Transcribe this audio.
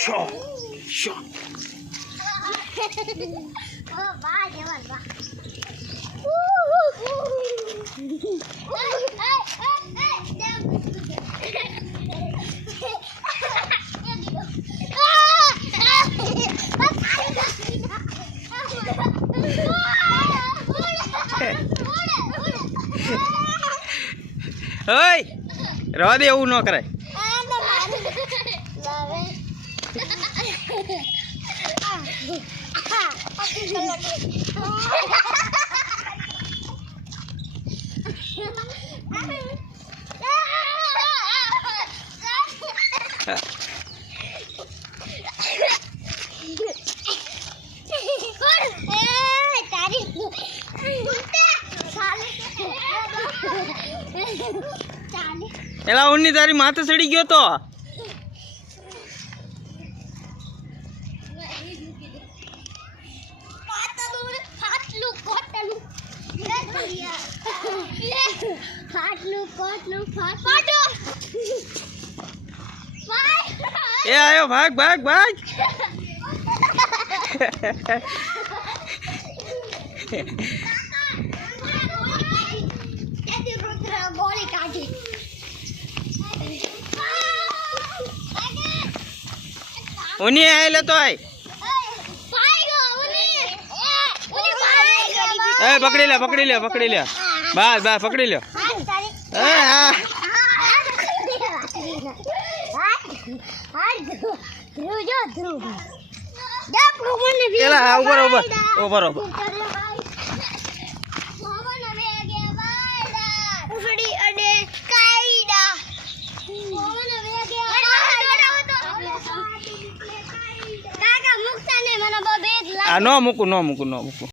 Show show ઓય રવા દે એવું ન કરાય એલા ઉની તારી માથે ચડી ગયો તો? ફાટલું કોટલું ફાટો એ આયો ભાગ ભાગ ભાગ. ઉની આયેલે તો આય એ પકડી લે પકડી લે પકડી લે. બસ બસ પકડી મને બહુ બેગ આ ન મૂકું ન મૂકું ન મૂકું.